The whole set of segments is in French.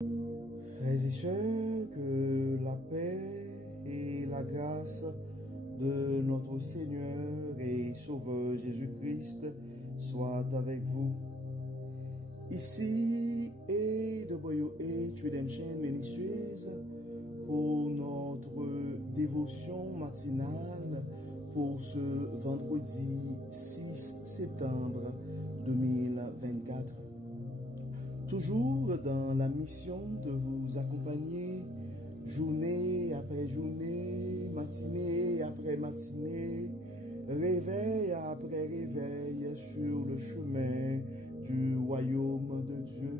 Frères et sœurs, que la paix et la grâce de notre Seigneur et Sauveur Jésus-Christ soient avec vous. Ici est de Boyo H Redemption Ministries pour notre dévotion matinale pour ce vendredi 6 septembre 2024. Toujours dans la mission de vous accompagner journée après journée, matinée après matinée, réveil après réveil sur le chemin du royaume de Dieu.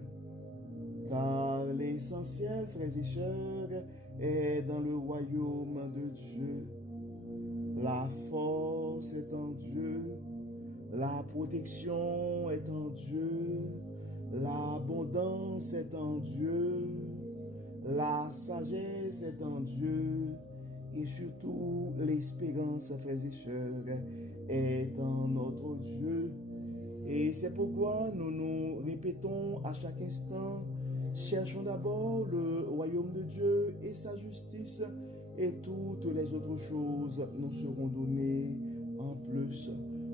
Car l'essentiel, frères et sœurs, est dans le royaume de Dieu. La force est en Dieu, la protection est en Dieu, l'abondance est en Dieu, la sagesse est en Dieu, et surtout l'espérance, frères et sœurs, est en notre Dieu. Et c'est pourquoi nous nous répétons à chaque instant, cherchons d'abord le royaume de Dieu et sa justice, et toutes les autres choses nous seront données en plus.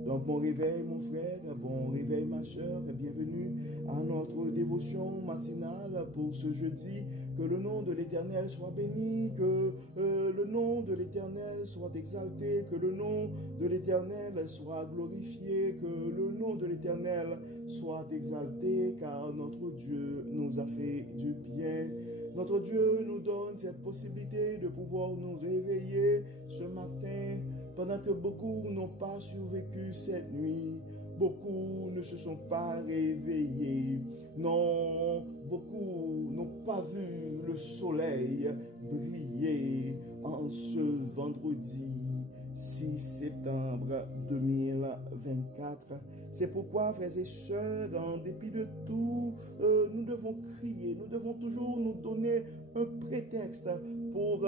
Donc, bon réveil, mon frère, bon réveil, ma soeur, bienvenue à notre dévotion matinale pour ce jeudi. Que le nom de l'Éternel soit béni, que le nom de l'Éternel soit exalté, que le nom de l'Éternel soit glorifié, que le nom de l'Éternel soit exalté, car notre Dieu nous a fait du bien. Notre Dieu nous donne cette possibilité de pouvoir nous réveiller ce matin, pendant que beaucoup n'ont pas survécu cette nuit, beaucoup ne se sont pas réveillés, non, beaucoup n'ont pas vu le soleil briller en ce vendredi 6 septembre 2024. C'est pourquoi, frères et sœurs, en dépit de tout, nous devons crier, nous devons toujours nous donner un prétexte pour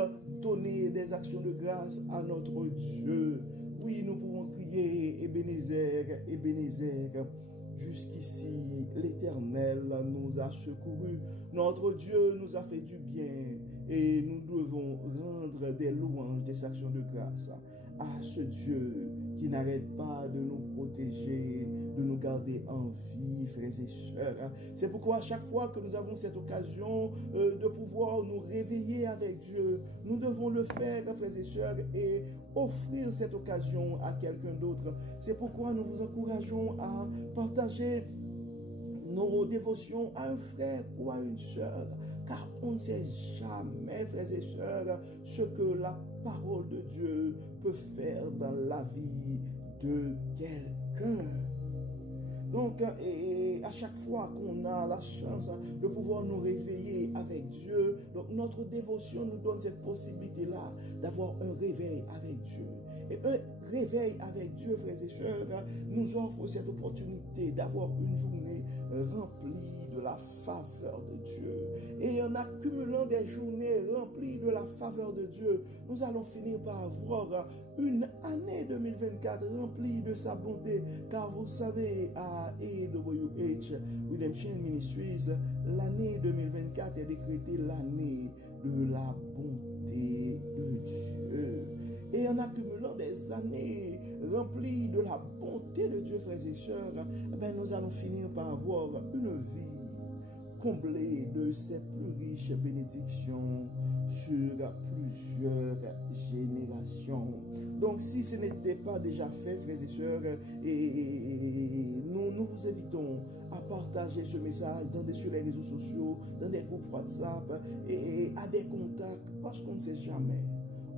donner des actions de grâce à notre Dieu. Oui, nous pouvons crier Ebenezer, Ebenezer. Jusqu'ici, l'Éternel nous a secourus. Notre Dieu nous a fait du bien et nous devons rendre des louanges, des actions de grâce à ce Dieu qui n'arrête pas de nous protéger, de nous garder en vie, frères et sœurs. C'est pourquoi à chaque fois que nous avons cette occasion de pouvoir nous réveiller avec Dieu, nous devons le faire, frères et sœurs, et offrir cette occasion à quelqu'un d'autre. C'est pourquoi nous vous encourageons à partager nos dévotions à un frère ou à une sœur, car on ne sait jamais, frères et sœurs, ce que la parole de Dieu peut faire dans la vie de quelqu'un. Donc, et à chaque fois qu'on a la chance de pouvoir nous réveiller avec Dieu, donc notre dévotion nous donne cette possibilité-là d'avoir un réveil avec Dieu. Et un réveil avec Dieu, frères et sœurs, nous offre cette opportunité d'avoir une journée remplie de la faveur de Dieu. Et en accumulant des journées remplies de la faveur de Dieu, nous allons finir par avoir une année 2024 remplie de sa bonté. Car vous savez, à AWH Redemption Ministries, l'année 2024 est décrétée l'année de la bonté de Dieu. Et en accumulant des années remplies de la bonté de Dieu, frères et sœurs, nous allons finir par avoir une vie comblée de ses plus riches bénédictions sur plusieurs générations. Donc, si ce n'était pas déjà fait, frères et sœurs, nous vous invitons à partager ce message sur les réseaux sociaux, dans des groupes WhatsApp et à des contacts, parce qu'on ne sait jamais.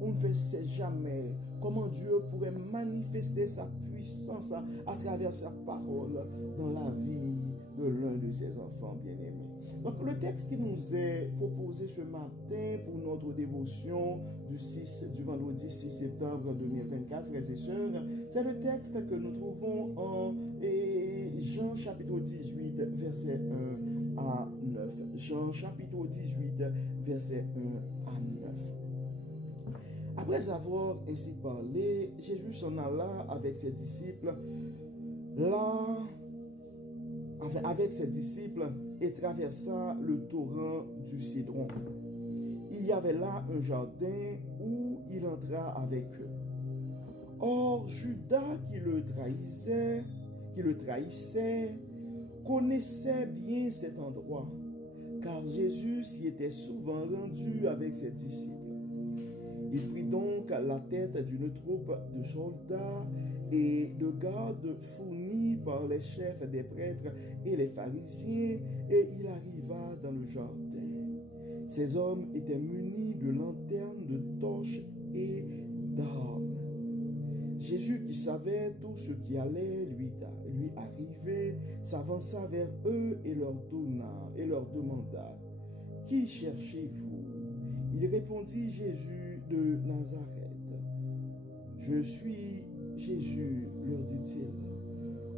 On ne sait jamais comment Dieu pourrait manifester sa puissance à travers sa parole dans la vie de l'un de ses enfants bien-aimés. Donc le texte qui nous est proposé ce matin pour notre dévotion du vendredi 6 septembre 2024, frères et sœurs, c'est le texte que nous trouvons en Jean chapitre 18, verset 1 à 9. Jean chapitre 18, verset 1 à 9. Après avoir ainsi parlé, Jésus s'en alla avec ses disciples là avec ses disciples et traversa le torrent du Cédron. Il y avait là un jardin où il entra avec eux. Or, Judas qui le trahissait, connaissait bien cet endroit, car Jésus s'y était souvent rendu avec ses disciples. Il prit donc la tête d'une troupe de soldats et de gardes fournis par les chefs des prêtres et les pharisiens, et il arriva dans le jardin. Ces hommes étaient munis de lanternes, de torches et d'armes. Jésus, qui savait tout ce qui allait lui arriver, s'avança vers eux et leur demanda, « Qui cherchez-vous » Il répondit, « Jésus de Nazareth. »« Je suis Jésus, leur dit-il.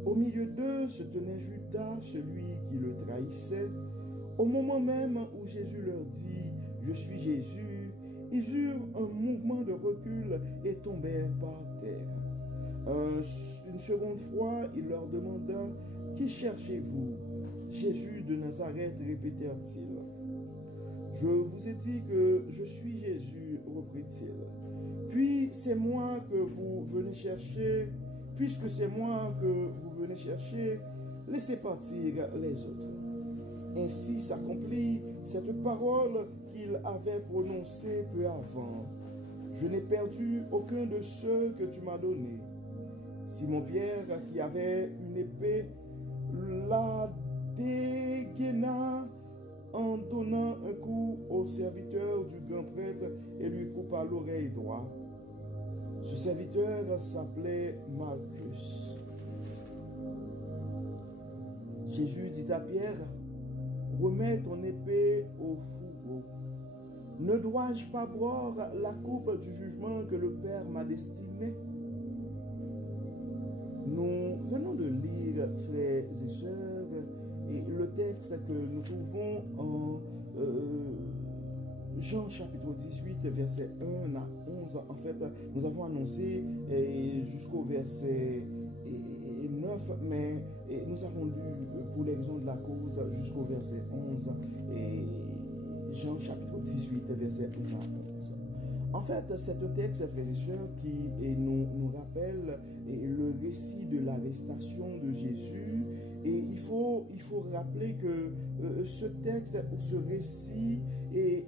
Au milieu d'eux se tenait Judas, celui qui le trahissait. Au moment même où Jésus leur dit, « Je suis Jésus », ils eurent un mouvement de recul et tombèrent par terre. Une seconde fois, il leur demanda, « Qui cherchez-vous » ? Jésus de Nazareth, répétèrent-ils. « Je vous ai dit que je suis Jésus, reprit-il. Puis c'est moi que vous venez chercher. Puisque c'est moi que vous venez chercher, laissez partir les autres. » Ainsi s'accomplit cette parole qu'il avait prononcée peu avant. « Je n'ai perdu aucun de ceux que tu m'as donnés. » Simon-Pierre, qui avait une épée, la dégaina en donnant un coup au serviteur du grand prêtre et lui coupa l'oreille droite. Ce serviteur s'appelait Malchus. Jésus dit à Pierre, « Remets ton épée au fourreau. Ne dois-je pas boire la coupe du jugement que le Père m'a destinée ?» Nous venons de lire, frères et sœurs, et le texte que nous trouvons en Jean chapitre 18, verset 1 à 11. En fait, nous avons annoncé jusqu'au verset 9, mais nous avons lu pour les raisons de la cause jusqu'au verset 11. Et Jean chapitre 18, verset 1 à 11. En fait, c'est un texte, frères et sœurs, qui nous rappelle le récit de l'arrestation de Jésus. Et il faut rappeler que ce texte ou ce récit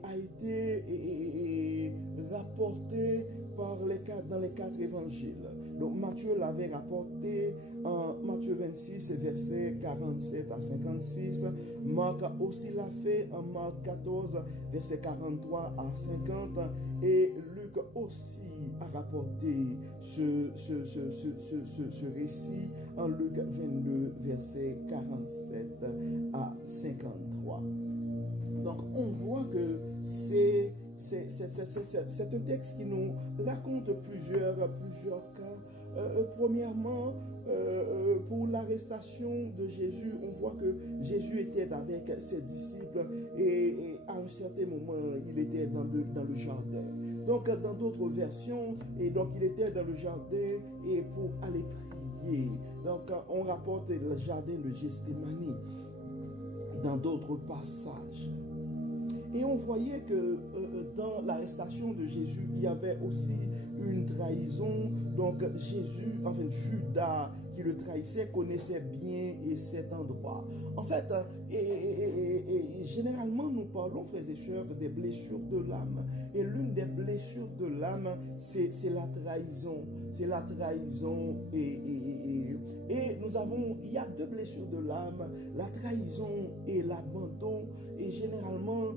a été rapporté dans les 4 évangiles. Donc Matthieu l'avait rapporté en Matthieu 26, versets 47 à 56. Marc aussi l'a fait en Marc 14, versets 43 à 50. Et Luc aussi a rapporté ce récit en Luc 22, versets 47 à 53. Donc on voit que c'est un texte qui nous raconte plusieurs cas. Premièrement, pour l'arrestation de Jésus, on voit que Jésus était avec ses disciples et à un certain moment, il était dans le jardin. Donc, dans d'autres versions, il était dans le jardin et pour aller prier. Donc, on rapporte le jardin de Gethsémani dans d'autres passages. Et on voyait que dans l'arrestation de Jésus, il y avait aussi une trahison. Donc Judas qui le trahissait connaissait bien cet endroit. En fait, généralement nous parlons, frères et sœurs, des blessures de l'âme. Et l'une des blessures de l'âme, c'est la trahison. C'est la trahison et il y a 2 blessures de l'âme, la trahison et l'abandon. Et généralement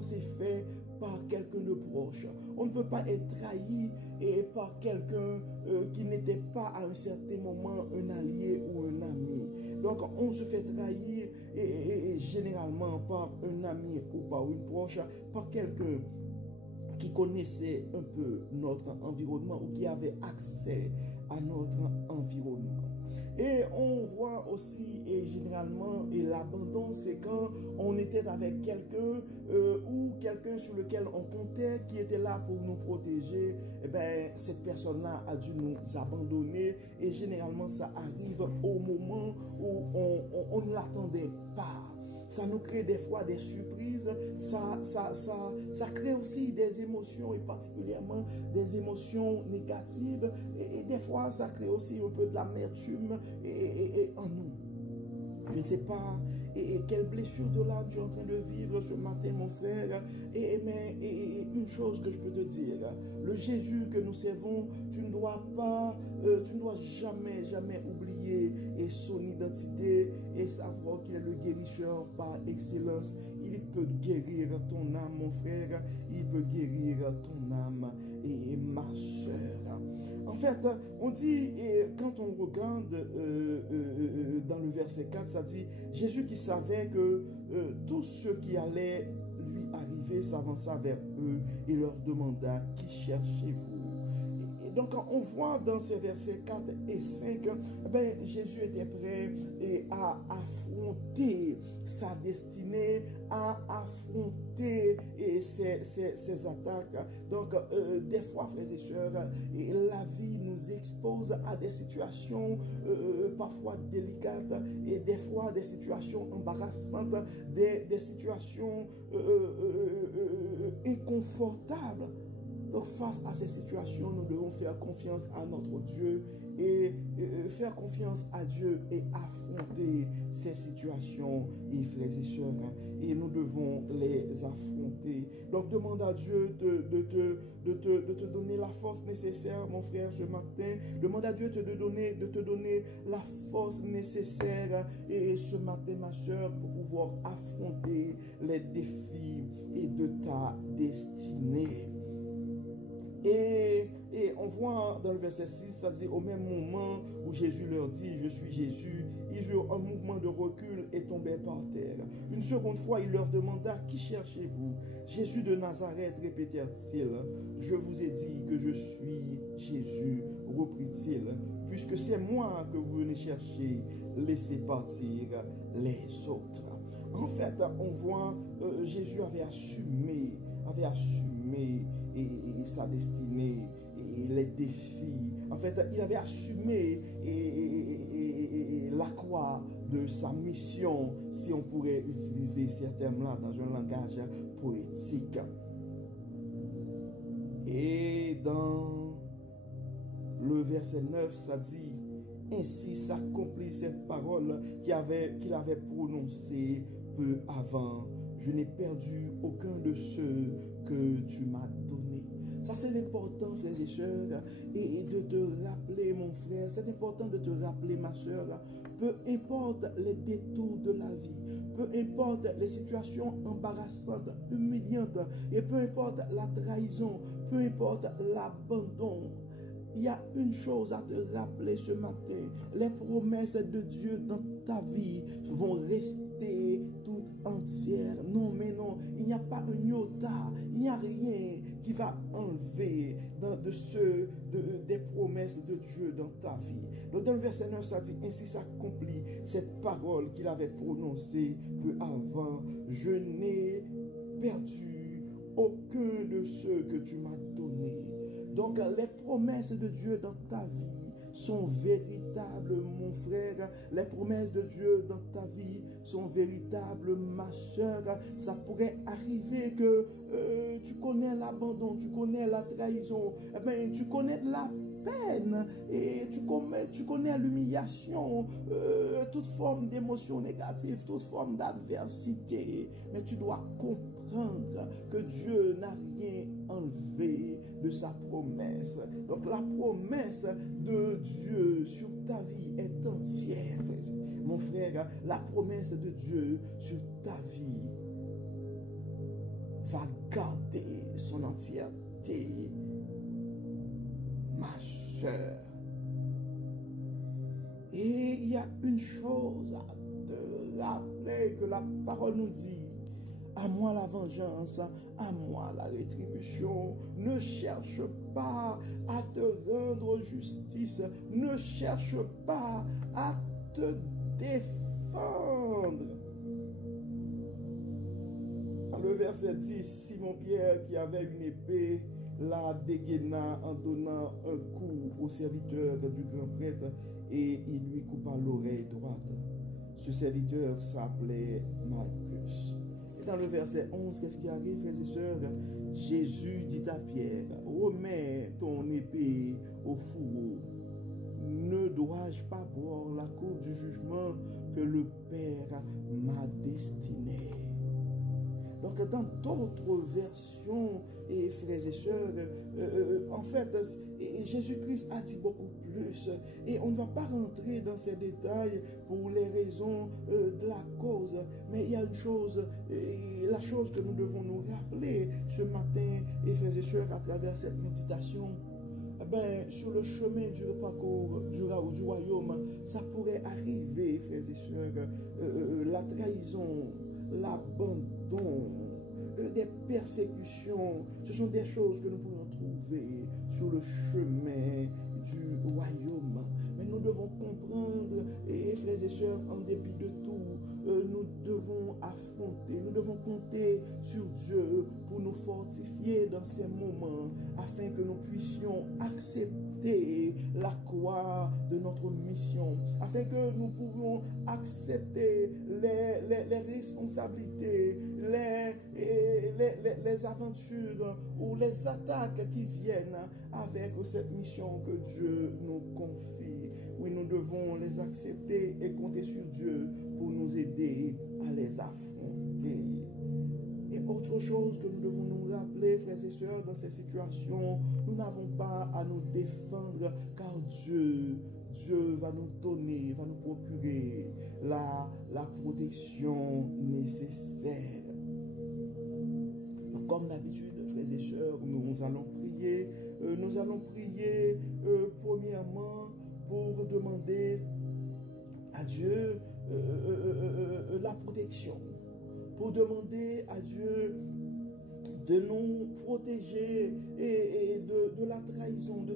c'est fait par quelqu'un de proche. On ne peut pas être trahi par quelqu'un qui n'était pas à un certain moment un allié ou un ami. Donc on se fait trahir et généralement par un ami ou par une proche, par quelqu'un qui connaissait un peu notre environnement ou qui avait accès à notre environnement. Et on voit aussi, et généralement, et l'abandon, c'est quand on était avec quelqu'un ou quelqu'un sur lequel on comptait, qui était là pour nous protéger. Eh bien, cette personne-là a dû nous abandonner. Et généralement, ça arrive au moment où on ne l'attendait pas. Ça nous crée des fois des surprises, ça crée aussi des émotions, et particulièrement des émotions négatives, et des fois ça crée aussi un peu de l'amertume en nous. Je ne sais pas quelle blessure de l'âme tu es en train de vivre ce matin, mon frère. Mais une chose que je peux te dire, le Jésus que nous servons, tu ne dois jamais oublier son identité et savoir qu'il est le guérisseur par excellence. Il peut guérir ton âme, mon frère. Il peut guérir ton âme et ma soeur. En fait, on dit, quand on regarde dans le verset 4, ça dit, Jésus qui savait que tout ce qui allait lui arriver s'avança vers eux et leur demanda, qui cherchez-vous? Et donc, on voit dans ces versets 4 et 5, Jésus était prêt à affronter sa destinée, à affronter ses attaques. Donc, des fois, frères et sœurs, la vie nous expose à des situations parfois délicates et des fois des situations embarrassantes, des situations inconfortables. Donc face à ces situations, nous devons faire confiance à notre Dieu et faire confiance à Dieu et affronter ces situations, et frères et sœurs, et nous devons les affronter. Donc demande à Dieu de te donner la force nécessaire, mon frère, ce matin. Demande à Dieu de te donner la force nécessaire et ce matin, ma sœur, pour pouvoir affronter les défis et de ta destinée. Et on voit dans le verset 6, ça dit au même moment où Jésus leur dit, je suis Jésus, ils eurent un mouvement de recul et tombèrent par terre. Une seconde fois, il leur demanda, qui cherchez-vous? Jésus de Nazareth, répétèrent-ils. Je vous ai dit que je suis Jésus, reprit-il. Puisque c'est moi que vous venez chercher, laissez partir les autres. En fait, on voit Jésus avait assumé sa destinée et les défis. En fait, il avait assumé la croix de sa mission, si on pourrait utiliser ces termes-là dans un langage poétique. Et dans le verset 9, ça dit, ainsi s'accomplit cette parole qu'il avait prononcée peu avant. Je n'ai perdu aucun de ceux que tu m'as donnés. Ça, c'est important, frères et sœurs, et de te rappeler, mon frère, c'est important de te rappeler, ma sœur, peu importe les détours de la vie, peu importe les situations embarrassantes, humiliantes, et peu importe la trahison, peu importe l'abandon, il y a une chose à te rappeler ce matin. Les promesses de Dieu dans ta vie vont rester toutes entières. Non, mais non, il n'y a pas un iota, il n'y a rien qui va enlever des promesses de Dieu dans ta vie. Donc dans le verset 9, ça dit, ainsi s'accomplit cette parole qu'il avait prononcée peu avant. Je n'ai perdu aucun de ceux que tu m'as donnés. Donc les promesses de Dieu dans ta vie sont véritables, mon frère. Les promesses de Dieu dans ta vie sont véritables, ma soeur. Ça pourrait arriver que tu connais l'abandon, tu connais la trahison, tu connais de la peine et tu connais l'humiliation, toute forme d'émotion négative, toute forme d'adversité. Mais tu dois comprendre que Dieu n'a rien enlevé de sa promesse. Donc la promesse de Dieu sur ta vie est entière. Mon frère, la promesse de Dieu sur ta vie va garder son entièreté, ma soeur. Et il y a une chose à te rappeler que la parole nous dit. À moi la vengeance, à moi la rétribution. Ne cherche pas à te rendre justice. Ne cherche pas à te défendre. Dans le verset 10, Simon-Pierre, qui avait une épée, la dégaina en donnant un coup au serviteur du grand prêtre et il lui coupa l'oreille droite. Ce serviteur s'appelait Malchus. Et dans le verset 11, qu'est-ce qui arrive, frères et sœurs? Jésus dit à Pierre, remets ton épée au fourreau. Ne dois-je pas boire la coupe du jugement que le Père m'a destinée? Donc, dans d'autres versions, et frères et sœurs, en fait, Jésus-Christ a dit beaucoup plus. Et on ne va pas rentrer dans ces détails pour les raisons de la cause. Mais il y a une chose, la chose que nous devons nous rappeler ce matin, et frères et sœurs, à travers cette méditation. Sur le chemin du parcours du royaume, ça pourrait arriver, frères et sœurs, la trahison, l'abandon, des persécutions. Ce sont des choses que nous pouvons trouver sur le chemin du royaume. Mais nous devons comprendre, et frères et sœurs, en dépit de tout, nous devons affronter, nous devons compter sur Dieu pour nous fortifier dans ces moments, afin que nous puissions accepter la croix de notre mission, afin que nous pouvions accepter les responsabilités, les aventures ou les attaques qui viennent avec cette mission que Dieu nous confie. Oui, nous devons les accepter et compter sur Dieu pour nous aider à les affronter. Et autre chose que nous devons nous rappeler, frères et sœurs, dans ces situations, nous n'avons pas à nous défendre, car Dieu va nous donner, va nous procurer la protection nécessaire. Donc, comme d'habitude, frères et sœurs, nous allons prier. Premièrement pour demander à Dieu la protection, pour demander à Dieu de nous protéger et de la trahison, de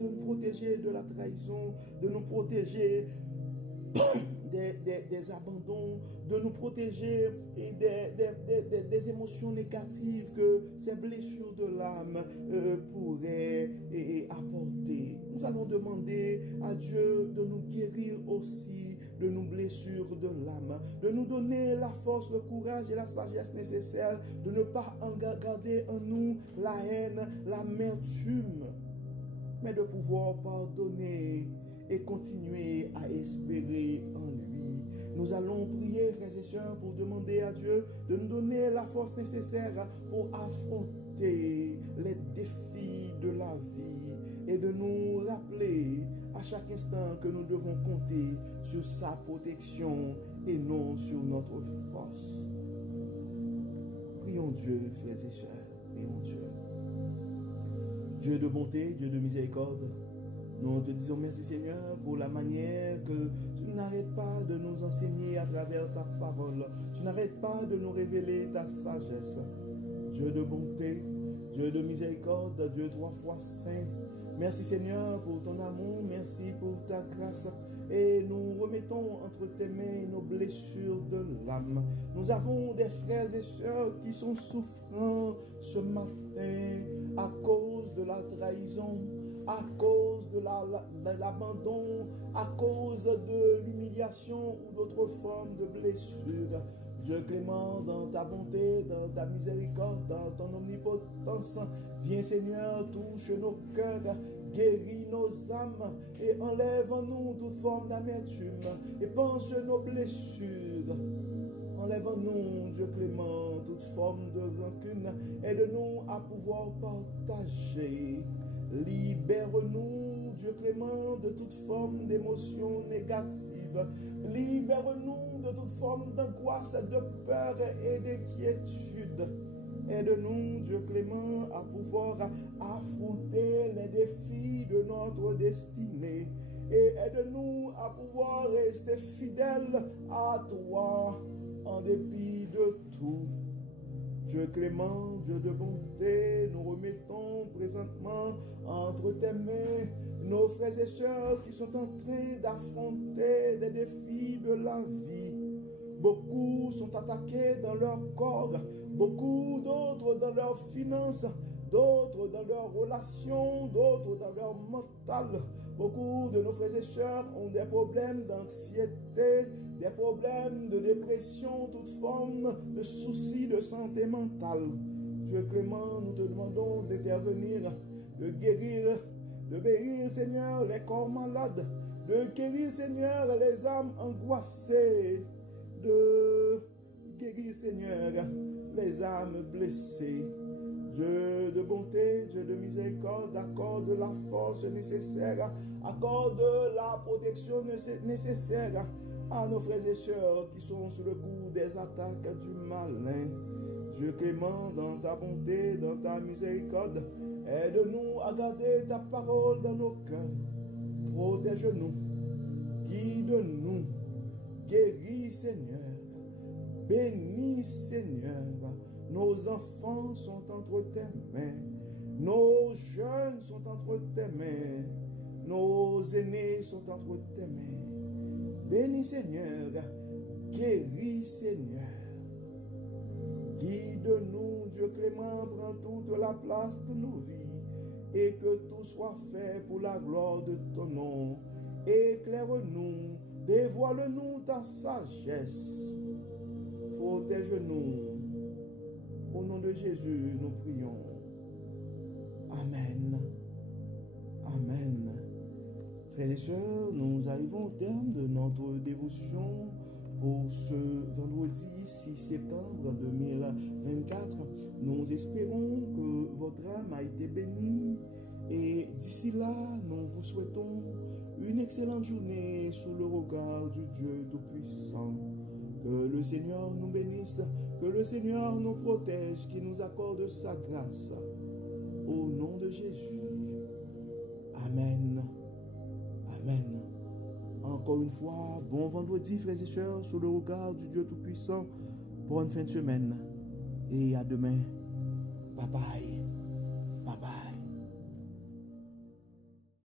nous protéger de la trahison, de nous protéger des abandons, de nous protéger des émotions négatives que ces blessures de l'âme pourraient apporter. Nous allons demander à Dieu de nous guérir aussi de nos blessures de l'âme, de nous donner la force, le courage et la sagesse nécessaires, de ne pas garder en nous la haine, l'amertume, mais de pouvoir pardonner et continuer à espérer en lui. Nous allons prier, frères et sœurs, pour demander à Dieu de nous donner la force nécessaire pour affronter les défis de la vie et de nous rappeler à chaque instant que nous devons compter sur sa protection et non sur notre force. Prions Dieu, frères et sœurs, prions Dieu. Dieu de bonté, Dieu de miséricorde, nous te disons merci Seigneur pour la manière que tu n'arrêtes pas de nous enseigner à travers ta parole. Tu n'arrêtes pas de nous révéler ta sagesse. Dieu de bonté, Dieu de miséricorde, Dieu 3 fois saint. Merci Seigneur pour ton amour, merci pour ta grâce. Et nous remettons entre tes mains nos blessures de l'âme. Nous avons des frères et sœurs qui sont souffrants ce matin à cause de la trahison, à cause de l'abandon, à cause de l'humiliation ou d'autres formes de blessures. Dieu clément, dans ta bonté, dans ta miséricorde, dans ton omnipotence, viens Seigneur, touche nos cœurs, guéris nos âmes et enlève en nous toute forme d'amertume et pense sur nos blessures. Enlève en nous, Dieu clément, toute forme de rancune. Aide-nous à pouvoir partager. Libère-nous, Dieu clément, de toute forme d'émotion négative. Libère-nous de toute forme d'angoisse, de peur et d'inquiétude. Aide-nous, Dieu clément, à pouvoir affronter les défis de notre destinée. Et aide-nous à pouvoir rester fidèles à toi en dépit de tout. Dieu clément, Dieu de bonté, nous remettons présentement entre tes mains nos frères et sœurs qui sont en train d'affronter des défis de la vie. Beaucoup sont attaqués dans leur corps, beaucoup d'autres dans leurs finances, d'autres dans leurs relations, d'autres dans leur mental. Beaucoup de nos frères et sœurs ont des problèmes d'anxiété, des problèmes de dépression, toute forme de soucis de santé mentale. Dieu clément, nous te demandons d'intervenir, de guérir, Seigneur, les corps malades, de guérir, Seigneur, les âmes angoissées, de guérir, Seigneur, les âmes blessées. Dieu de bonté, Dieu de miséricorde, accorde la force nécessaire, accorde la protection nécessaire à nos frères et sœurs qui sont sous le coup des attaques du malin. Dieu clément, dans ta bonté, dans ta miséricorde, aide-nous à garder ta parole dans nos cœurs. Protège-nous, guide-nous, guéris, Seigneur, bénis, Seigneur. Nos enfants sont entre tes mains, nos jeunes sont entre tes mains, nos aînés sont entre tes mains. Bénis, Seigneur, guéris, Seigneur. Guide-nous, Dieu clément, prends toute la place de nos vies et que tout soit fait pour la gloire de ton nom. Éclaire-nous, dévoile-nous ta sagesse. Protège-nous. Au nom de Jésus, nous prions. Amen. Amen. Frères et sœurs, nous arrivons au terme de notre dévotion pour ce vendredi 6 septembre 2024. Nous espérons que votre âme a été bénie et d'ici là, nous vous souhaitons une excellente journée sous le regard du Dieu Tout-Puissant. Que le Seigneur nous bénisse, que le Seigneur nous protège, qu'il nous accorde sa grâce. Au nom de Jésus. Amen. Amen. Encore une fois, bon vendredi, frères et sœurs, sous le regard du Dieu Tout-Puissant. Bonne fin de semaine. Et à demain. Bye bye. Bye bye.